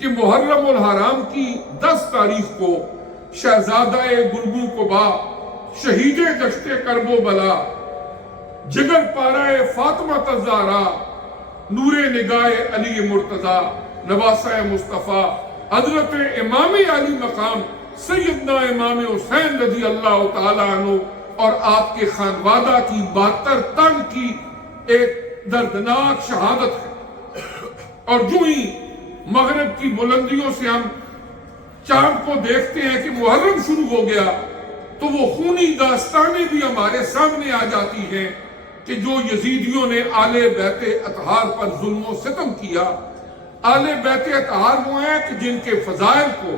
کہ محرم الحرام کی 10 تاریخ کو شہزادہ گلبو قبا، شہید دشت کرب و بلا، جگر پارہ فاطمہ الزہرا، نور نگاہ علی مرتضی، نواسہ مصطفیٰ، حضرت امام علی مقام سیدنا امام حسین رضی اللہ تعالیٰ عنہ اور آپ کے خانوادہ کی 72 تن کی ایک دردناک شہادت ہے۔ اور جو ہی مغرب کی بلندیوں سے ہم چاند کو دیکھتے ہیں کہ محرم شروع ہو گیا تو وہ خونی داستانیں بھی ہمارے سامنے آ جاتی ہیں کہ جو یزیدیوں نے آل بیت اطہار پر ظلم و ستم کیا۔ آل بیت اطہار وہ ہیں کہ جن کے فضائل کو،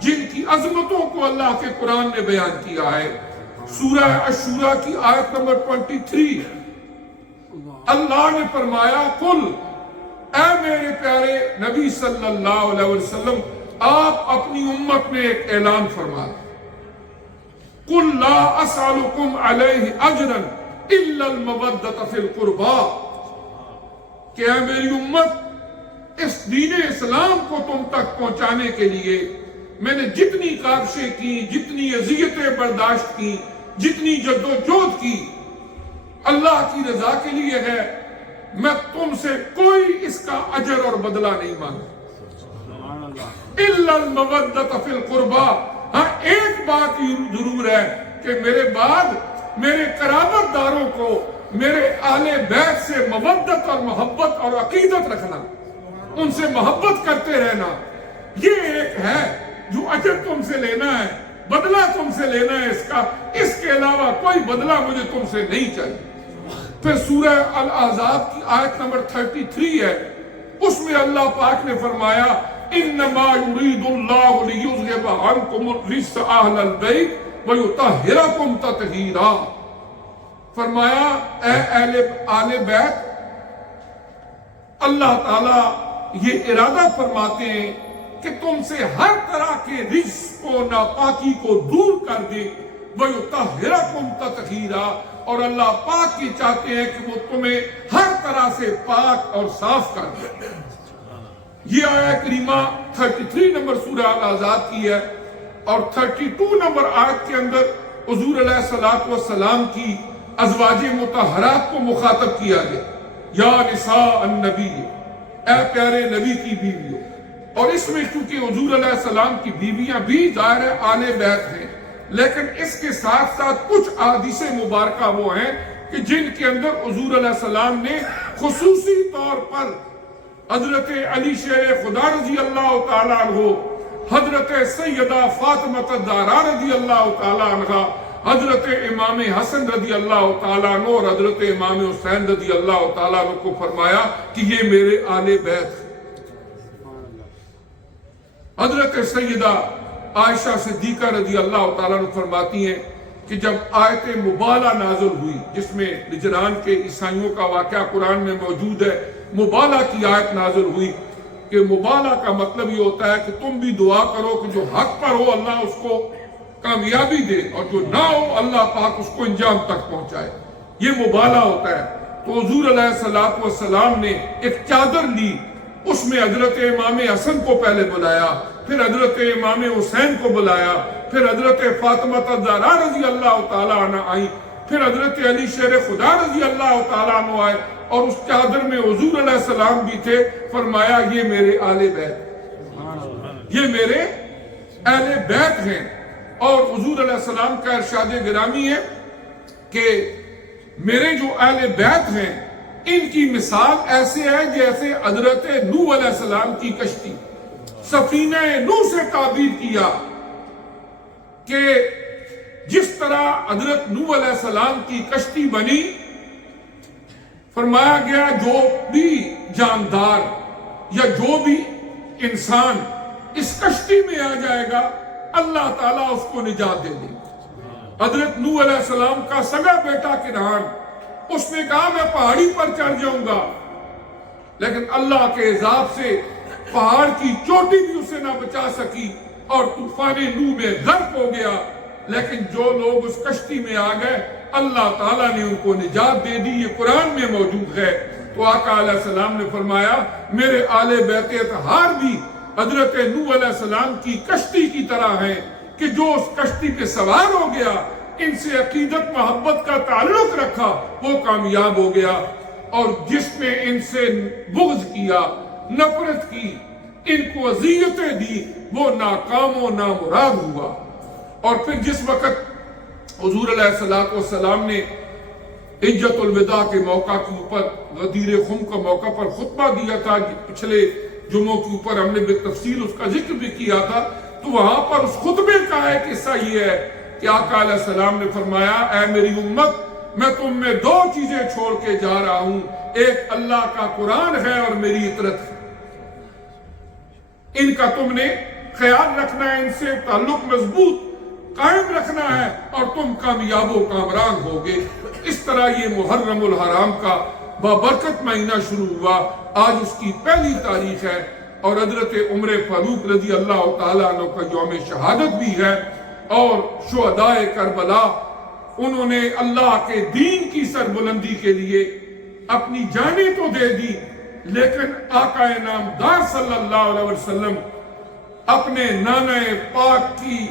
جن کی عظمتوں کو اللہ کے قرآن نے بیان کیا ہے۔ سورہ الشورى کی آیت نمبر 23 اللہ نے فرمایا قل، اے میرے پیارے نبی صلی اللہ علیہ وسلم، آپ اپنی امت میں ایک اعلان فرما دیں، قل لا اسألکم علیہ اجرا الا المودۃ فی القربى، کہ اے میری امت، اس دین اسلام کو تم تک پہنچانے کے لیے میں نے جتنی کاوشیں کی، جتنی اذیتیں برداشت کی، جتنی جدوجہد کی، اللہ کی رضا کے لیے ہے۔ میں تم سے کوئی اس کا اجر اور بدلہ نہیں مانگتا، الا المودۃ فی القربى۔ ہاں ایک بات ضرور ہے کہ میرے بعد میرے قرابت داروں کو میرے اہل بیت سے مودت اور محبت اور عقیدت رکھنا، ان سے محبت کرتے رہنا، یہ ایک ہے جو اجر تم سے لینا ہے، بدلہ تم سے لینا ہے اس کا، اس کے علاوہ کوئی بدلہ مجھے تم سے نہیں چاہیے۔ پھر سورہ الاحزاب کی آیت نمبر 33 ہے، اس میں اللہ پاک نے فرمایا انما یرید اللہ لیذھب عنکم الرجس اہل البیت ویطہرکم تطہیرا۔ فرمایا اے اہل بیت، اللہ تعالیٰ یہ ارادہ فرماتے ہیں کہ تم سے ہر طرح کے رجس کو، ناپاکی کو دور کر دے، وَيُطَهِّرَكُمْ تَطْهِيرًا، اور اللہ پاک کی چاہتے ہیں کہ وہ تمہیں ہر طرح سے پاک اور صاف کر دے۔ یہ آیت کریمہ 33 نمبر سورہ الاحزاب کی ہے، اور 32 نمبر آیت کے اندر حضور علیہ السلام کی ازواج مطہرات کو مخاطب کیا گیا، یا نساء النبی، اے پیارے نبی کی بیویوں۔ اور اس میں چونکہ حضور علیہ السلام کی بیویاں بھی ظاہر ہے آل بیت ہیں، لیکن اس کے ساتھ ساتھ کچھ احادیث مبارکہ وہ ہیں کہ جن کے اندر حضور علیہ السلام نے خصوصی طور پر حضرت علی شیر خدا رضی اللہ تعالیٰ عنہ، حضرت سیدہ فاطمہ الزہرا رضی اللہ تعالیٰ عنہ، حضرت امام حسن رضی اللہ تعالیٰ عنہ اور حضرت امام حسین رضی اللہ تعالیٰ عنہ کو فرمایا کہ یہ میرے آل بیت ہیں۔ حضرت سیدہ عائشہ صدیقہ رضی اللہ تعالیٰ عنہ فرماتی ہیں کہ جب آیت مبالہ نازل ہوئی، جس میں نجران کے عیسائیوں کا واقعہ قرآن میں موجود ہے، مبالہ کی آیت نازل ہوئی کہ مبالہ کا مطلب یہ ہوتا ہے کہ تم بھی دعا کرو کہ جو حق پر ہو اللہ اس کو کامیابی دے، اور جو نہ ہو اللہ پاک اس کو انجام تک پہنچائے، یہ مبالہ ہوتا ہے۔ تو حضور علیہ السلام نے ایک چادر لی، اس میں حضرت امام حسن کو پہلے بلایا، پھر حضرت امام حسین کو بلایا، پھر حضرت فاطمہ الزہرا رضی اللہ تعالیٰ عنہ آئی، پھر حضرت علی شیر خدا رضی اللہ تعالیٰ عنہ آئے، اور اس چادر میں حضور علیہ السلام بھی تھے۔ فرمایا یہ میرے آل بیت، یہ میرے اہل بیت ہیں۔ اور حضور علیہ السلام کا ارشاد گرامی ہے کہ میرے جو اہل بیت ہیں ان کی مثال ایسے ہے جیسے حضرت نوح علیہ السلام کی کشتی، سفینہ نوح سے تعبیر کیا کہ جس طرح حضرت نوح علیہ السلام کی کشتی بنی، فرمایا گیا جو بھی جاندار یا جو بھی انسان اس کشتی میں آ جائے گا اللہ تعالیٰ اس کو نجات دے دے گا۔ حضرت نوح علیہ السلام کا سگا بیٹا کنعان، اس نے کہا میں پہاڑی پر چڑھ جاؤں گا، لیکن اللہ کے عذاب سے پہاڑ کی چوٹی بھی اسے نہ بچا سکی اور طوفان نوح میں غرق ہو گیا۔ لیکن جو لوگ اس کشتی میں آ گئے اللہ تعالیٰ نے ان کو نجات دے دی، یہ قرآن میں موجود ہے۔ تو آقا علیہ السلام نے فرمایا میرے آل بیت اطہار بھی حضرت نوح علیہ السلام کی کشتی کی طرح ہیں کہ جو اس کشتی پہ سوار ہو گیا، ان سے عقیدت محبت کا تعلق رکھا، وہ کامیاب ہو گیا، اور جس نے ان سے بغض کیا، نفرت کی، ان کو اذیتیں دی، وہ ناکام و نامراد ہوا۔ اور پھر جس وقت حضور علیہ السلام نے حجۃ الوداع کے موقع کے اوپر غدیر خم کا موقع پر خطبہ دیا تھا، پچھلے جمعوں کے اوپر ہم نے بالتفصیل اس کا ذکر بھی کیا تھا، تو وہاں پر اس خطبے کا ایک حصہ یہ ہے کہ آقا علیہ السلام نے فرمایا، اے میری امت، میں تم میں دو چیزیں چھوڑ کے جا رہا ہوں، ایک اللہ کا قرآن ہے اور میری اطاعت ہے، ان کا تم نے خیال رکھنا ہے، ان سے تعلق مضبوط قائم رکھنا ہے، اور تم کامیاب و کامران ہوگے۔ اس طرح یہ محرم الحرام کا بابرکت مہینہ شروع ہوا، آج اس کی پہلی تاریخ ہے، اور حضرت عمر فاروق رضی اللہ تعالیٰ عنہ کا یوم شہادت بھی ہے، اور شہدائے کربلا، انہوں نے اللہ کے دین کی سربلندی کے لیے اپنی جانیں تو دے دی، لیکن آقا نامدار صلی اللہ علیہ وسلم اپنے نانہ پاک کی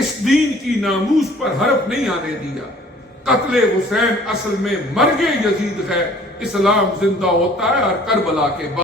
اس دین کی ناموس پر حرف نہیں آنے دیا۔ قتل حسین اصل میں مرگ یزید ہے، اسلام زندہ ہوتا ہے اور کربلا کے بعد